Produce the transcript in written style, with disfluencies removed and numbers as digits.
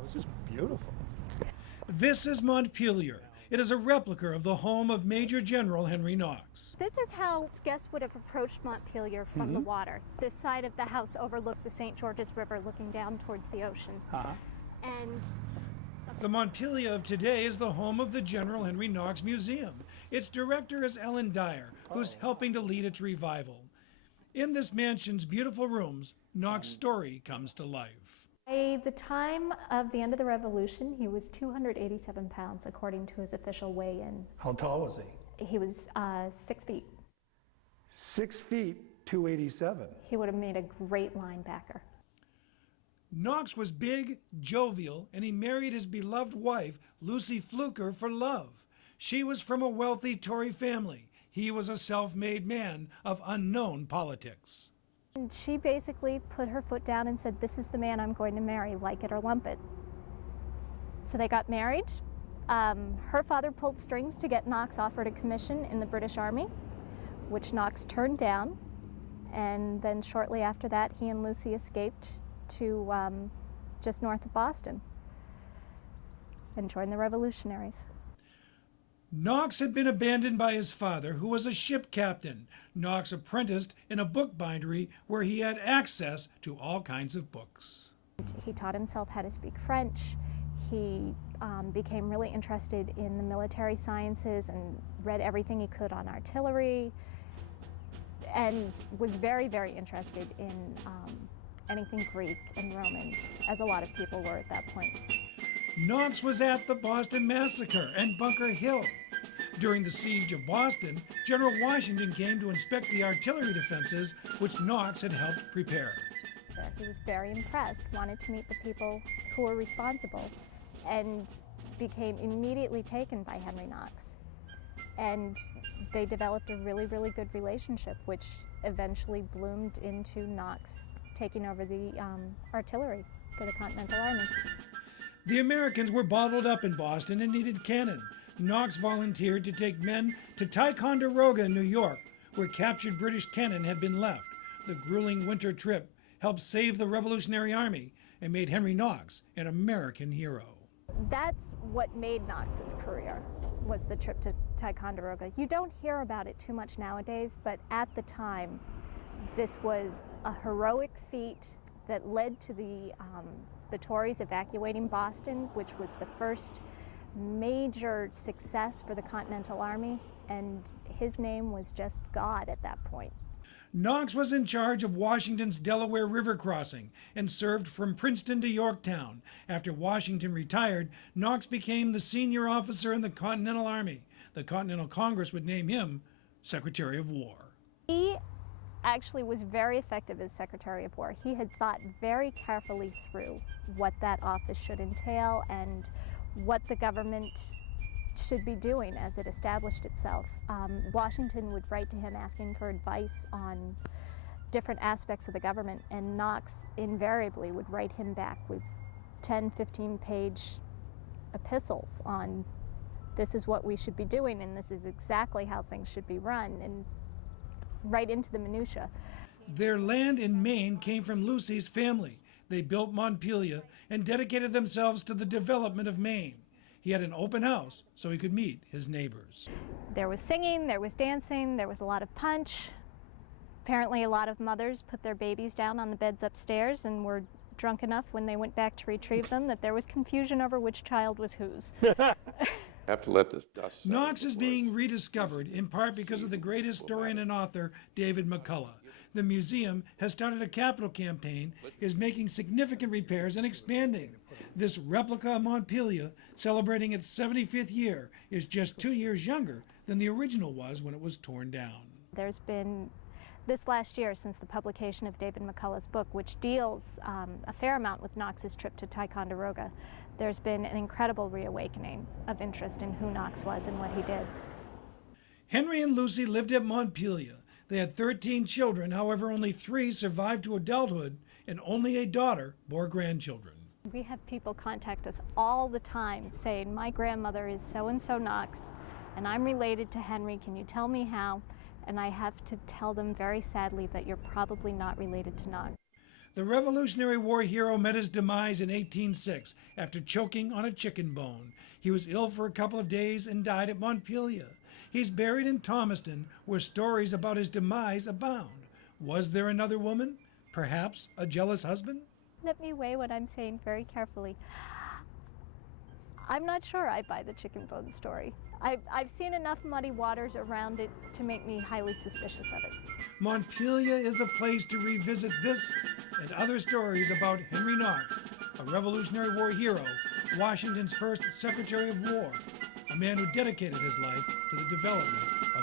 Oh, this is beautiful. This is Montpelier. It is a replica of the home of Major General Henry Knox. This is how guests would have approached Montpelier from the water. This side of the house overlooked the St. George's River, looking down towards the ocean. And the Montpelier of today is the home of the General Henry Knox Museum. Its director is Ellen Dyer, who's helping to lead its revival. In this mansion's beautiful rooms, Knox's story comes to life. By the time of the end of the Revolution, he was 287 pounds, according to his official weigh-in. How tall was he? He was 6 feet. 6 feet, 287. He would have made a great linebacker. Knox was big, jovial, and he married his beloved wife, Lucy Fluker, for love. She was from a wealthy Tory family. He was a self-made man of unknown politics. And she basically put her foot down and said, "This is the man I'm going to marry, like it or lump it." So they got married. Her father pulled strings to get Knox offered a commission in the British Army, which Knox turned down. And then shortly after that, he and Lucy escaped to just north of Boston and joined the revolutionaries. Knox had been abandoned by his father, who was a ship captain. Knox apprenticed in a bookbindery where he had access to all kinds of books. He taught himself how to speak French. He became really interested in the military sciences and read everything he could on artillery, and was very, very interested in anything Greek and Roman, as a lot of people were at that point. Knox was at the Boston Massacre and Bunker Hill. During the siege of Boston, General Washington came to inspect the artillery defenses, which Knox had helped prepare. He was very impressed, wanted to meet the people who were responsible, and became immediately taken by Henry Knox. And they developed a really, really good relationship, which eventually bloomed into Knox taking over the artillery for the Continental Army. The Americans were bottled up in Boston and needed cannon. Knox volunteered to take men to Ticonderoga, New York, where captured British cannon had been left. The grueling winter trip helped save the Revolutionary Army and made Henry Knox an American hero. That's what made Knox's career, was the trip to Ticonderoga. You don't hear about it too much nowadays, but at the time, this was a heroic feat that led to the Tories evacuating Boston, which was the first major success for the Continental Army, and his name was just God at that point. Knox was in charge of Washington's Delaware River crossing and served from Princeton to Yorktown. After Washington retired, Knox became the senior officer in the Continental Army. The Continental Congress would name him Secretary of War. He actually was very effective as Secretary of War. He had thought very carefully through what that office should entail and what the government should be doing as it established itself. Washington would write to him asking for advice on different aspects of the government, and Knox invariably would write him back with 10, 15-page epistles on this is what we should be doing and this is exactly how things should be run, and right into the minutia. Their land in Maine came from Lucy's family. They built Montpelier and dedicated themselves to the development of Maine. He had an open house so he could meet his neighbors. There was singing, there was dancing, there was a lot of punch. Apparently a lot of mothers put their babies down on the beds upstairs and were drunk enough when they went back to retrieve them that there was confusion over which child was whose. Have to let this dust settle. Knox is being rediscovered, in part because of the great historian and author David McCullough. The museum has started a capital campaign, is making significant repairs and expanding. This replica of Montpelier, celebrating its 75th year, is just 2 years younger than the original was when it was torn down. There's been, this last year, since the publication of David McCullough's book, which deals a fair amount with Knox's trip to Ticonderoga, there's been an incredible reawakening of interest in who Knox was and what he did. Henry and Lucy lived at Montpelier. They had 13 children, however only 3 survived to adulthood, and only a daughter bore grandchildren. We have people contact us all the time saying, my grandmother is so-and-so Knox, and I'm related to Henry, can you tell me how? And I have to tell them very sadly that you're probably not related to Knox. The Revolutionary War hero met his demise in 1806 after choking on a chicken bone. He was ill for a couple of days and died at Montpelier. He's buried in Thomaston, where stories about his demise abound. Was there another woman? Perhaps a jealous husband? Let me weigh what I'm saying very carefully. I'm not sure I buy the chicken bone story. I've seen enough muddy waters around it to make me highly suspicious of it. Montpelier is a place to revisit this and other stories about Henry Knox, a Revolutionary War hero, Washington's first Secretary of War, a man who dedicated his life to the development of